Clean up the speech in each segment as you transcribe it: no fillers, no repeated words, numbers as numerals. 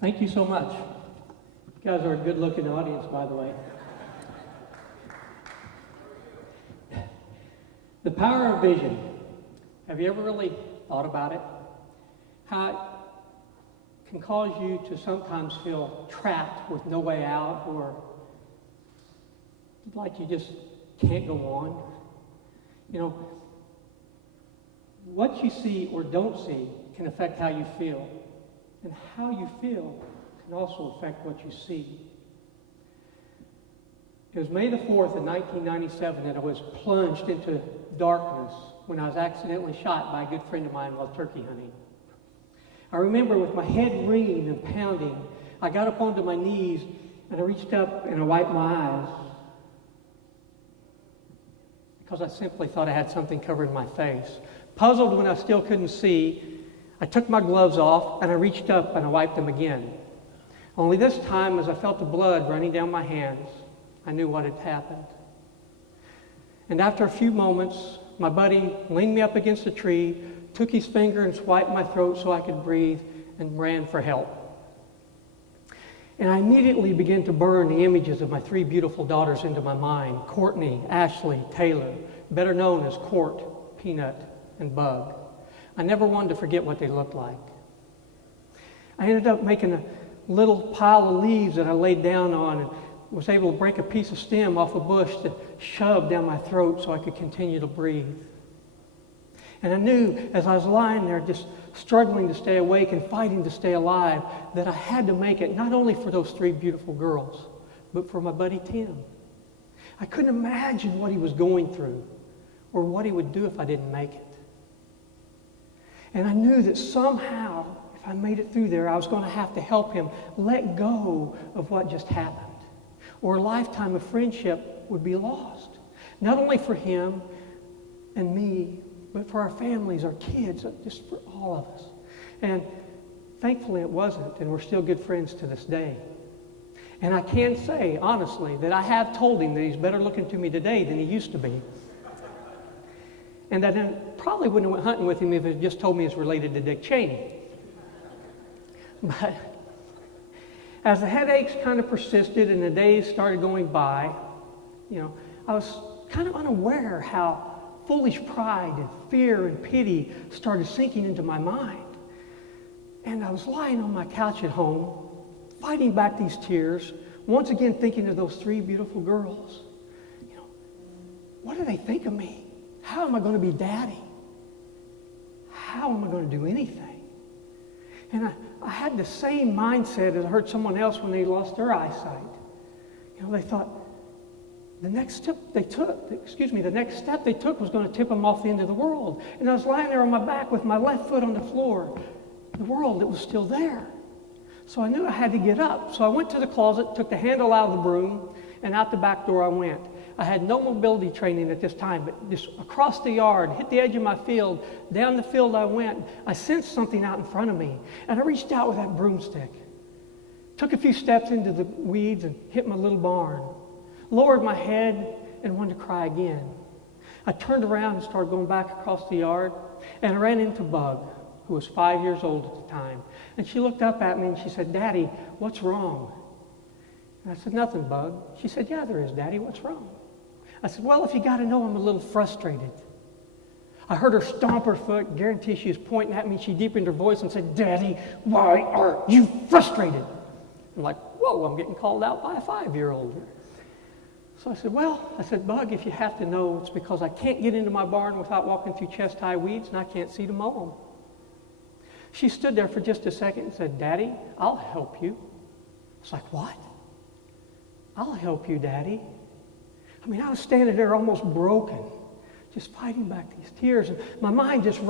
Thank you so much. You guys are a good-looking audience, by the way. The power of vision. Have you ever really thought about it? How it can cause you to sometimes feel trapped with no way out, or like you just can't go on. You know, what you see or don't see can affect how you feel. And how you feel can also affect what you see. It was May the 4th of 1997 that I was plunged into darkness when I was accidentally shot by a good friend of mine while turkey hunting. I remember with my head ringing and pounding, I got up onto my knees and I reached up and I wiped my eyes because I simply thought I had something covering my face. Puzzled when I still couldn't see, I took my gloves off and I reached up and I wiped them again. Only this time, as I felt the blood running down my hands, I knew what had happened. And after a few moments, my buddy leaned me up against a tree, took his finger and swiped my throat so I could breathe, and ran for help. And I immediately began to burn the images of my three beautiful daughters into my mind: Courtney, Ashley, Taylor, better known as Court, Peanut, and Bug. I never wanted to forget what they looked like. I ended up making a little pile of leaves that I laid down on and was able to break a piece of stem off a bush to shove down my throat so I could continue to breathe. And I knew as I was lying there just struggling to stay awake and fighting to stay alive that I had to make it, not only for those three beautiful girls, but for my buddy Tim. I couldn't imagine what he was going through or what he would do if I didn't make it. And I knew that somehow, if I made it through there, I was going to have to help him let go of what just happened, or a lifetime of friendship would be lost. Not only for him and me, but for our families, our kids, just for all of us. And thankfully it wasn't, and we're still good friends to this day. And I can say, honestly, that I have told him that he's better looking to me today than he used to be. And that I probably wouldn't have went hunting with him if he just told me it's related to Dick Cheney. But as the headaches kind of persisted and the days started going by, I was kind of unaware how foolish pride and fear and pity started sinking into my mind. And I was lying on my couch at home, fighting back these tears, once again thinking of those three beautiful girls. What do they think of me? How am I going to be daddy? How am I going to do anything? And I had the same mindset as I heard someone else when they lost their eyesight. They thought the next step they took was going to tip them off the end of the world. And I was lying there on my back with my left foot on the floor. The world, it was still there. So I knew I had to get up. So I went to the closet, took the handle out of the broom, and out the back door I went. I had no mobility training at this time, but just across the yard, hit the edge of my field, down the field I went. I sensed something out in front of me, and I reached out with that broomstick. Took a few steps into the weeds and hit my little barn. Lowered my head and wanted to cry again. I turned around and started going back across the yard, and I ran into Bug, who was 5 years old at the time. And she looked up at me and she said, "Daddy, what's wrong?" And I said, "Nothing, Bug." She said, "Yeah, there is, Daddy. What's wrong?" I said, "Well, if you got to know, I'm a little frustrated." I heard her stomp her foot, guarantee she was pointing at me. She deepened her voice and said, "Daddy, why are you frustrated?" I'm like, whoa, I'm getting called out by a 5-year-old. So I said, "Bug, if you have to know, it's because I can't get into my barn without walking through chest-high weeds and I can't see to mow them." She stood there for just a second and said, "Daddy, I'll help you." It's like, "What? I'll help you, Daddy?" I was standing there almost broken, just fighting back these tears, and my mind just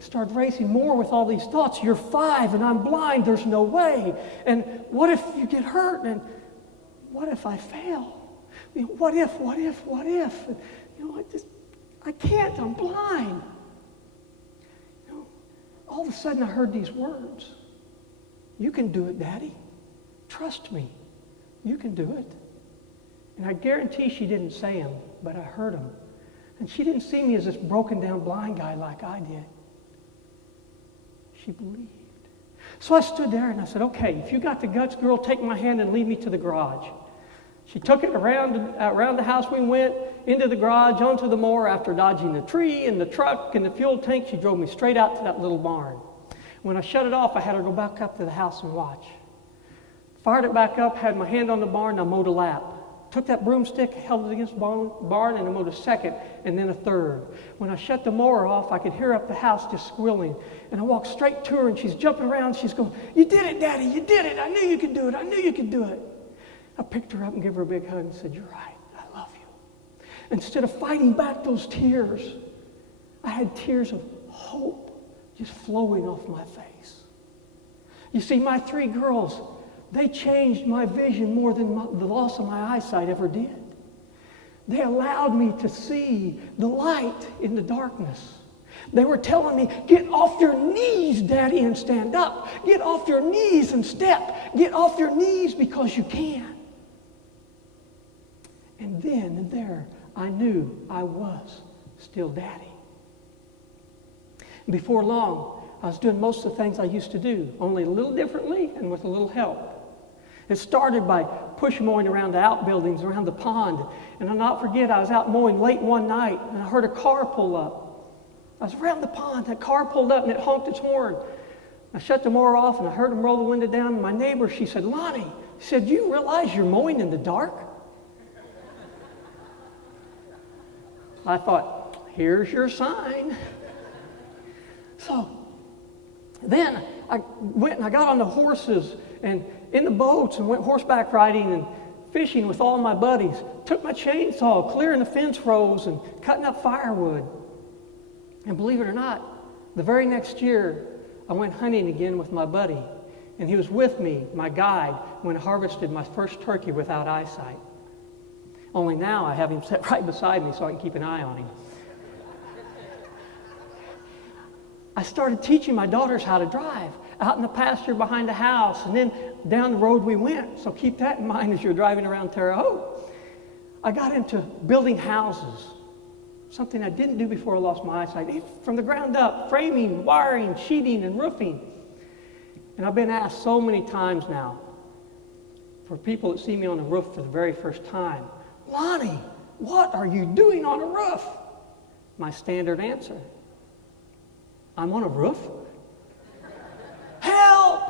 started racing more with all these thoughts. You're 5 and I'm blind, there's no way. And what if you get hurt? And what if I fail? What if? I can't, I'm blind. All of a sudden I heard these words. "You can do it, Daddy. Trust me. You can do it." And I guarantee she didn't say them, but I heard them. And she didn't see me as this broken down blind guy like I did. She believed. So I stood there and I said, okay, if you got the guts, girl, take my hand and lead me to the garage. She took it around the house. We went into the garage, onto the mower. After dodging the tree and the truck and the fuel tank, she drove me straight out to that little barn. When I shut it off, I had her go back up to the house and watch. Fired it back up, had my hand on the barn, and I mowed a lap. Took that broomstick, held it against the barn, and I mowed a second, and then a third. When I shut the mower off, I could hear up the house just squealing. And I walked straight to her, and she's jumping around. She's going, "You did it, Daddy, you did it. I knew you could do it. I knew you could do it." I picked her up and gave her a big hug and said, "You're right. I love you." Instead of fighting back those tears, I had tears of hope just flowing off my face. You see, my 3 girls, they changed my vision more than the loss of my eyesight ever did. They allowed me to see the light in the darkness. They were telling me, "Get off your knees, Daddy, and stand up. Get off your knees and step. Get off your knees because you can." And then and there, I knew I was still Daddy. Before long, I was doing most of the things I used to do, only a little differently and with a little help. It started by push mowing around the outbuildings, around the pond. And I'll not forget, I was out mowing late one night, and I heard a car pull up. I was around the pond, that car pulled up, and it honked its horn. I shut the mower off, and I heard him roll the window down. And my neighbor, she said, "Lonnie," she said, "do you realize you're mowing in the dark?" I thought, here's your sign. So then I went and I got on the horses and in the boats and went horseback riding and fishing with all my buddies. Took my chainsaw, clearing the fence rows and cutting up firewood. And believe it or not, the very next year, I went hunting again with my buddy. And he was with me, my guide, when I harvested my first turkey without eyesight. Only now I have him sit right beside me so I can keep an eye on him. I started teaching my daughters how to drive out in the pasture behind the house, and then down the road we went. So keep that in mind as you're driving around Terre Haute. I got into building houses, something I didn't do before I lost my eyesight. From the ground up, framing, wiring, sheeting, and roofing. And I've been asked so many times now, for people that see me on the roof for the very first time, "Lonnie, what are you doing on a roof?" My standard answer, "I'm on a roof." Help!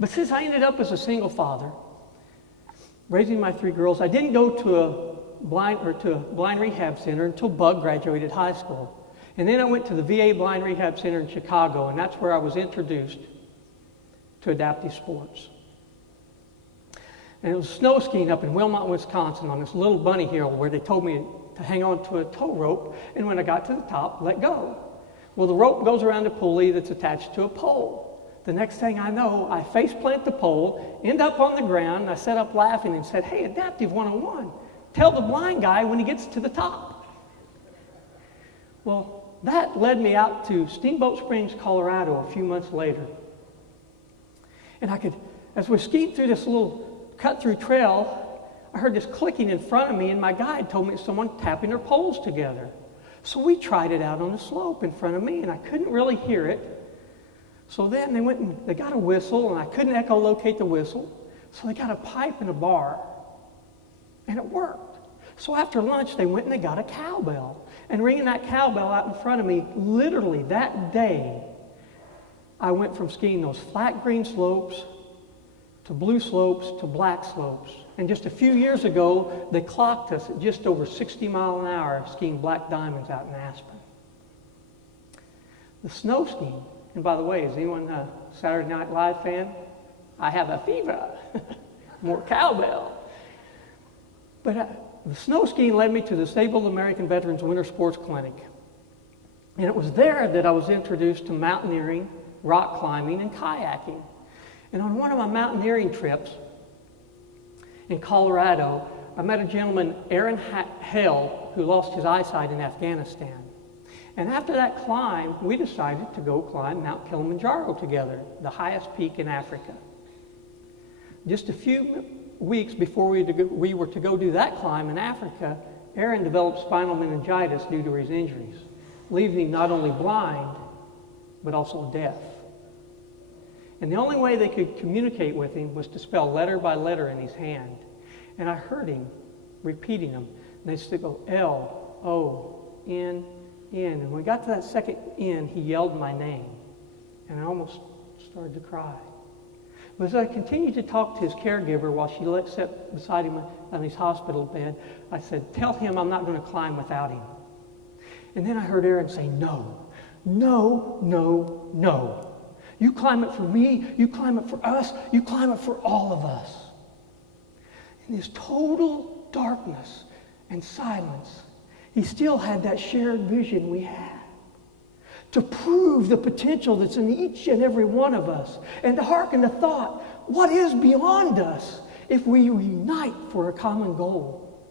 But since I ended up as a single father, raising my 3 girls, I didn't go to a blind rehab center until Bug graduated high school. And then I went to the VA Blind Rehab Center in Chicago, and that's where I was introduced to adaptive sports. And it was snow skiing up in Wilmot, Wisconsin on this little bunny hill where they told me to hang on to a tow rope, and when I got to the top, let go. Well, the rope goes around a pulley that's attached to a pole. The next thing I know, I face plant the pole, end up on the ground, and I sat up laughing and said, "Hey, Adaptive 101, tell the blind guy when he gets to the top." Well, that led me out to Steamboat Springs, Colorado a few months later. And as we're skiing through this little cut-through trail, I heard this clicking in front of me, and my guide told me it's someone tapping their poles together. So we tried it out on the slope in front of me, and I couldn't really hear it. So then they went and they got a whistle, and I couldn't echolocate the whistle. So they got a pipe and a bar, and it worked. So after lunch, they went and they got a cowbell. And ringing that cowbell out in front of me, literally that day, I went from skiing those flat green slopes to blue slopes to black slopes. And just a few years ago, they clocked us at just over 60 miles an hour skiing black diamonds out in Aspen. The snow skiing, and by the way, is anyone a Saturday Night Live fan? I have a fever. More cowbell. But the snow skiing led me to the Disabled American Veterans Winter Sports Clinic. And it was there that I was introduced to mountaineering, rock climbing, and kayaking. And on one of my mountaineering trips in Colorado, I met a gentleman, Aaron Hale, who lost his eyesight in Afghanistan. And after that climb, we decided to go climb Mount Kilimanjaro together, the highest peak in Africa. Just a few weeks before we were to go do that climb in Africa, Aaron developed spinal meningitis due to his injuries, leaving him not only blind, but also deaf. And the only way they could communicate with him was to spell letter by letter in his hand. And I heard him repeating them. And they said, go L-O-N-N. And when we got to that second N, he yelled my name. And I almost started to cry. But as I continued to talk to his caregiver while she sat beside him on his hospital bed, I said, tell him I'm not going to climb without him. And then I heard Aaron say, no, no, no, no. You climb it for me, you climb it for us, you climb it for all of us. In this total darkness and silence, he still had that shared vision we had. To prove the potential that's in each and every one of us, and to hearken to thought, what is beyond us if we unite for a common goal?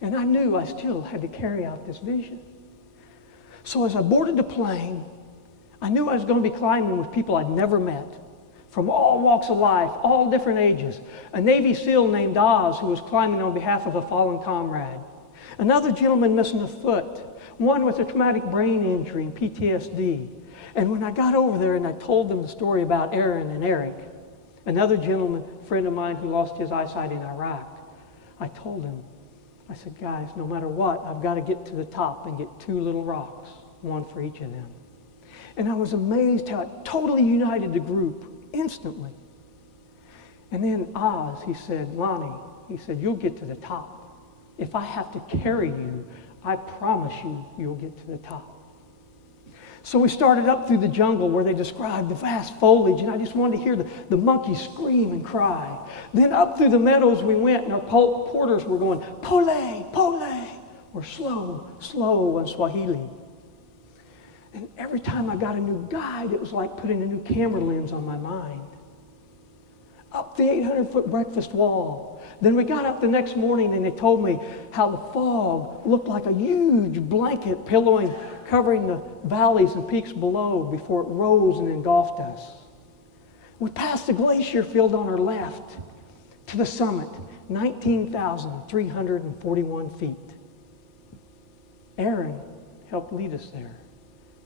And I knew I still had to carry out this vision. So as I boarded the plane, I knew I was going to be climbing with people I'd never met, from all walks of life, all different ages. A Navy SEAL named Oz who was climbing on behalf of a fallen comrade. Another gentleman missing a foot. One with a traumatic brain injury and PTSD. And when I got over there and I told them the story about Aaron and Eric, another gentleman, friend of mine who lost his eyesight in Iraq, I told him, I said, guys, no matter what, I've got to get to the top and get 2 little rocks, one for each of them. And I was amazed how it totally united the group instantly. And then Oz, he said, Lonnie, he said, you'll get to the top. If I have to carry you, I promise you, you'll get to the top. So we started up through the jungle where they described the vast foliage, and I just wanted to hear the monkeys scream and cry. Then up through the meadows we went, and our porters were going, pole, pole, or slow, slow in Swahili. And every time I got a new guide, it was like putting a new camera lens on my mind. Up the 800-foot breakfast wall. Then we got up the next morning and they told me how the fog looked like a huge blanket covering the valleys and peaks below before it rose and engulfed us. We passed the glacier field on our left to the summit, 19,341 feet. Aaron helped lead us there.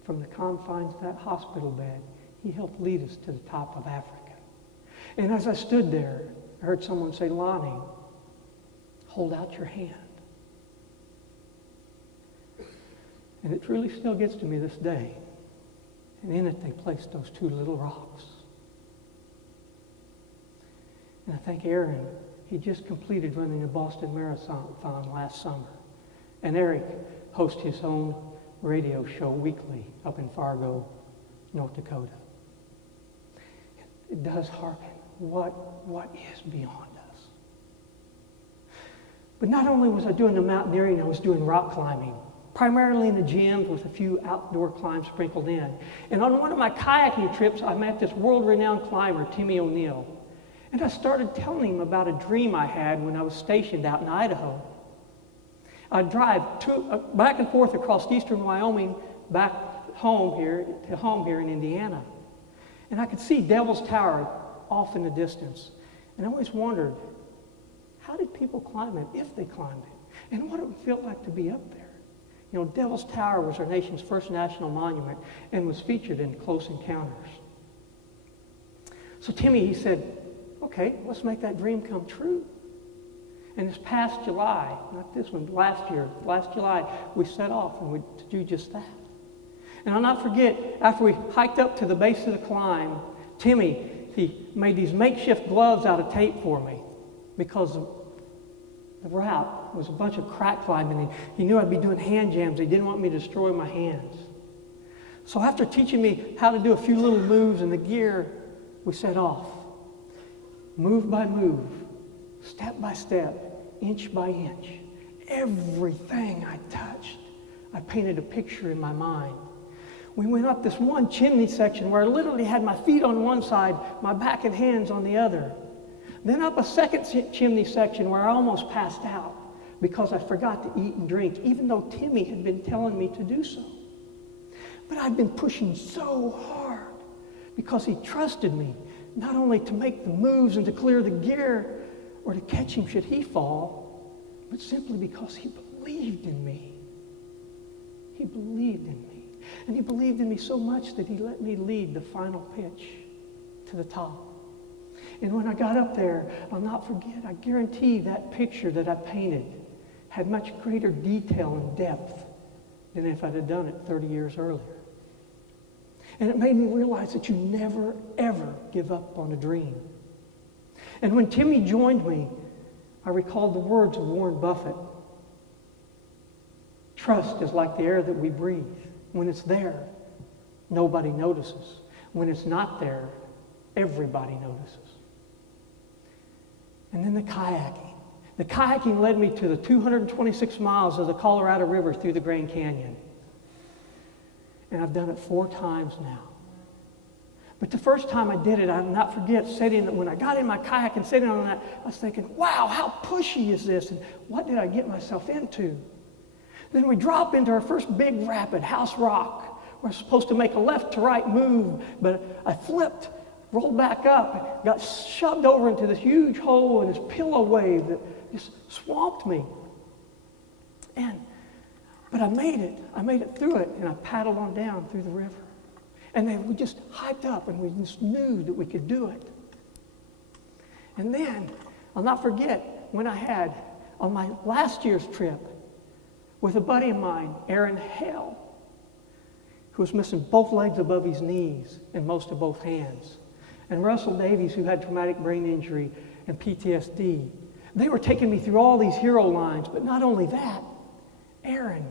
From the confines of that hospital bed, he helped lead us to the top of Africa. And as I stood there, I heard someone say, Lonnie, hold out your hand. And it really still gets to me this day. And in it they placed those 2 little rocks. And I thank Aaron. He just completed running the Boston Marathon last summer. And Eric hosts his own radio show weekly up in Fargo, North Dakota. It does hearken. What is beyond us? But not only was I doing the mountaineering, I was doing rock climbing, primarily in the gyms with a few outdoor climbs sprinkled in. And on one of my kayaking trips, I met this world-renowned climber, Timmy O'Neill. And I started telling him about a dream I had when I was stationed out in Idaho. I'd drive back and forth across eastern Wyoming, back home here in Indiana. And I could see Devil's Tower off in the distance. And I always wondered, how did people climb it, if they climbed it? And what it would feel like to be up there. You know, Devil's Tower was our nation's first national monument and was featured in Close Encounters. So Timmy, he said, okay, let's make that dream come true. And this past July, not this one, last July, we set off and to do just that. And I'll not forget, after we hiked up to the base of the climb, Timmy, he made these makeshift gloves out of tape for me because the route was a bunch of crack climbing. He knew I'd be doing hand jams. He didn't want me to destroy my hands. So after teaching me how to do a few little moves in the gear, we set off. Move by move, step by step, inch by inch. Everything I touched, I painted a picture in my mind. We went up this one chimney section where I literally had my feet on one side, my back and hands on the other. Then up a second chimney section where I almost passed out because I forgot to eat and drink, even though Timmy had been telling me to do so. But I'd been pushing so hard because he trusted me, not only to make the moves and to clear the gear or to catch him should he fall, but simply because he believed in me. He believed in me. And he believed in me so much that he let me lead the final pitch. to the top. And when I got up there, I'll not forget, I guarantee that picture that I painted had much greater detail and depth than if I'd have done it 30 years earlier. And it made me realize that you never, ever give up on a dream. And when Timmy joined me, I recalled the words of Warren Buffett. Trust is like the air that we breathe. When it's there, nobody notices. When it's not there, everybody notices. And then the kayaking. The kayaking led me to the 226 miles of the Colorado River through the Grand Canyon. And I've done it 4 times now. But the first time I did it, I'll not forget when I got in my kayak and sitting on that, I was thinking, wow, how pushy is this? And what did I get myself into? Then we drop into our first big rapid, House Rock. We're supposed to make a left to right move, but I flipped, rolled back up, got shoved over into this huge hole and this pillow wave that just swamped me. But I made it. I made it through it, and I paddled on down through the river. And then we just hyped up, and we just knew that we could do it. And then, I'll not forget, when I had, on my last year's trip, with a buddy of mine, Aaron Hale, who was missing both legs above his knees and most of both hands, and Russell Davies, who had traumatic brain injury and PTSD. They were taking me through all these hero lines, but not only that, Aaron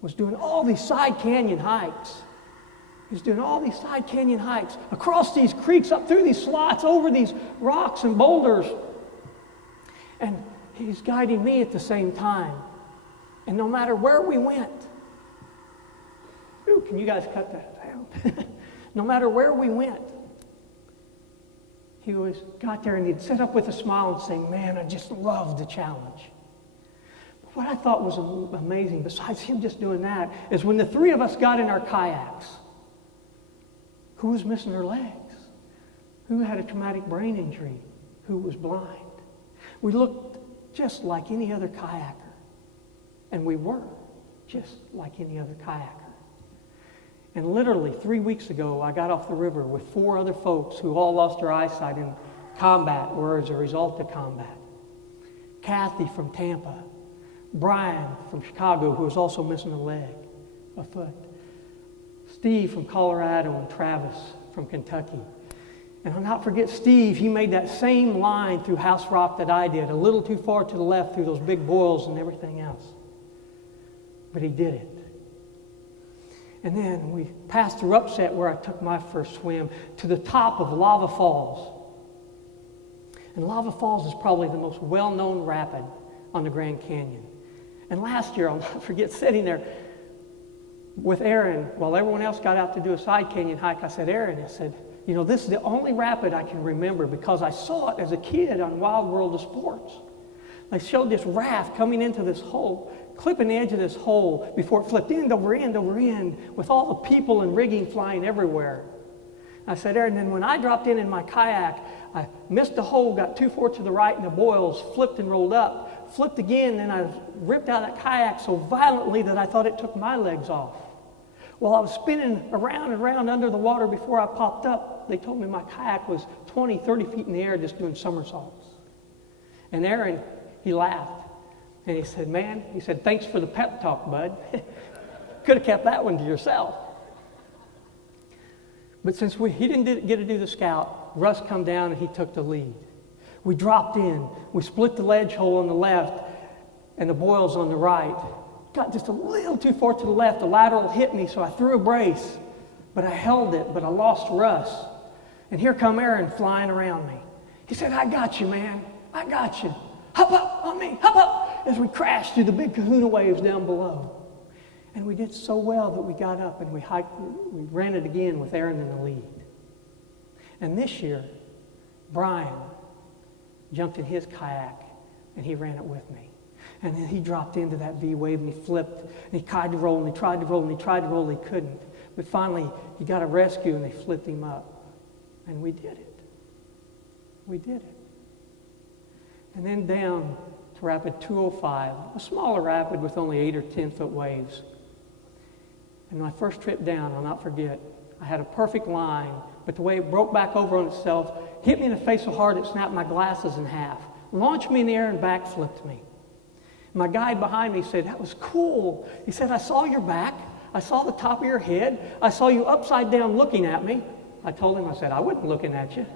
was doing all these side canyon hikes. He was doing all these side canyon hikes across these creeks, up through these slots, over these rocks and boulders. And he's guiding me at the same time. And no matter where we went, ooh, can you guys cut that out? No matter where we went, he got there and he'd sit up with a smile and say, man, I just love the challenge. But what I thought was amazing, besides him just doing that, is when the 3 of us got in our kayaks, who was missing their legs? Who had a traumatic brain injury? Who was blind? We looked just like any other kayaker. And we were just like any other kayaker. And literally 3 weeks ago, I got off the river with 4 other folks who all lost their eyesight in combat or as a result of combat. Kathy from Tampa, Brian from Chicago, who was also missing a foot, Steve from Colorado, and Travis from Kentucky. And I'll not forget Steve, he made that same line through House Rock that I did, a little too far to the left through those big boils and everything else. But he did it. And then we passed through Upset, where I took my first swim, to the top of Lava Falls. And Lava Falls is probably the most well-known rapid on the Grand Canyon. And last year, I'll not forget sitting there with Aaron while everyone else got out to do a side canyon hike. I said, Aaron, I said, you know, this is the only rapid I can remember because I saw it as a kid on Wild World of Sports. They showed this raft coming into this hole, clipping the edge of this hole before it flipped end over end over end with all the people and rigging flying everywhere. I said, Aaron, then when I dropped in my kayak, I missed the hole, got too far to the right in the boils, flipped and rolled up, flipped again, then I ripped out that kayak so violently that I thought it took my legs off. While I was spinning around and around under the water before I popped up, they told me my kayak was 20, 30 feet in the air just doing somersaults. And Aaron, he laughed. And he said, man, he said, thanks for the pep talk, bud. Could have kept that one to yourself. But since he didn't get to do the scout, Russ come down and he took the lead. We dropped in. We split the ledge hole on the left and the boils on the right. Got just a little too far to the left. The lateral hit me, so I threw a brace. But I held it, but I lost Russ. And here come Aaron flying around me. He said, I got you, man. I got you. Hop up on me, hop up, as we crashed through the big kahuna waves down below. And we did so well that we got up and we ran it again with Aaron in the lead. And this year, Brian jumped in his kayak and he ran it with me. And then he dropped into that V wave and he flipped and he tried to roll and he tried to roll and he tried to roll and he couldn't. But finally, he got a rescue and they flipped him up. And we did it. We did it. And then down to Rapid 205, a smaller rapid with only 8 or 10 foot waves. And my first trip down, I'll not forget, I had a perfect line but the way it broke back over on itself, hit me in the face so hard it snapped my glasses in half, launched me in the air and backflipped me. My guide behind me said, "That was cool." He said, "I saw your back. I saw the top of your head. I saw you upside down looking at me." I told him, I said, "I wasn't looking at you."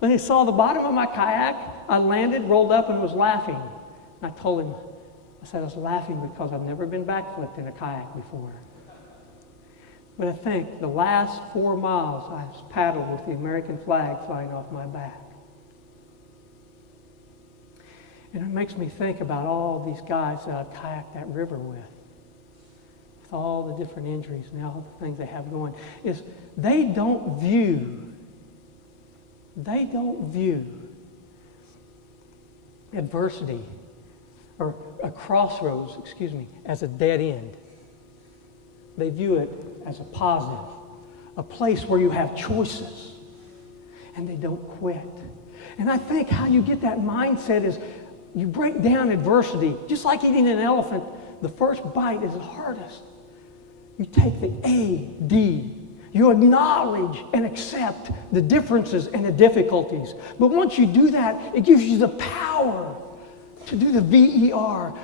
Then he saw the bottom of my kayak. I landed, rolled up, and was laughing. And I told him, I said, "I was laughing because I've never been backflipped in a kayak before." But I think the last 4 miles I was paddled with the American flag flying off my back. And it makes me think about all these guys that I've kayaked that river with all the different injuries and all the things they have going, is they don't view adversity or a crossroads, as a dead end. They view it as a positive, a place where you have choices, and they don't quit. And I think how you get that mindset is you break down adversity. Just like eating an elephant, the first bite is the hardest. You take the A-D. You acknowledge and accept the differences and the difficulties. But once you do that, it gives you the power to do the V-E-R,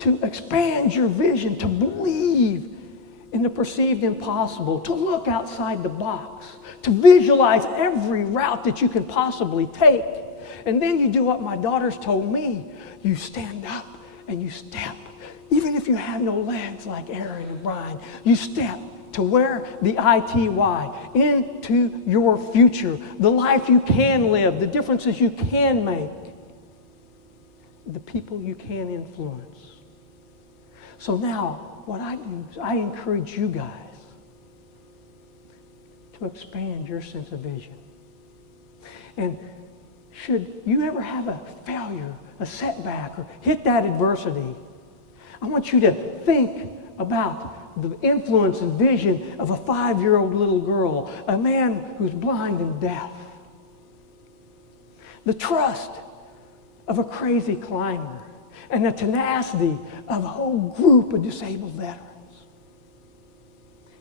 to expand your vision, to believe in the perceived impossible, to look outside the box, to visualize every route that you can possibly take. And then you do what my daughters told me. You stand up and you step. Even if you have no legs like Aaron and Brian, you step to where the ITY, into your future, the life you can live, the differences you can make, the people you can influence. So now, what I do is I encourage you guys to expand your sense of vision. And should you ever have a failure, a setback, or hit that adversity, I want you to think about the influence and vision of a 5-year-old little girl, a man who's blind and deaf, the trust of a crazy climber, and the tenacity of a whole group of disabled veterans.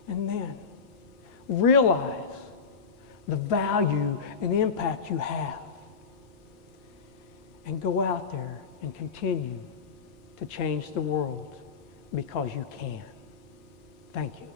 And then realize the value and impact you have, and go out there and continue to change the world because you can. Thank you.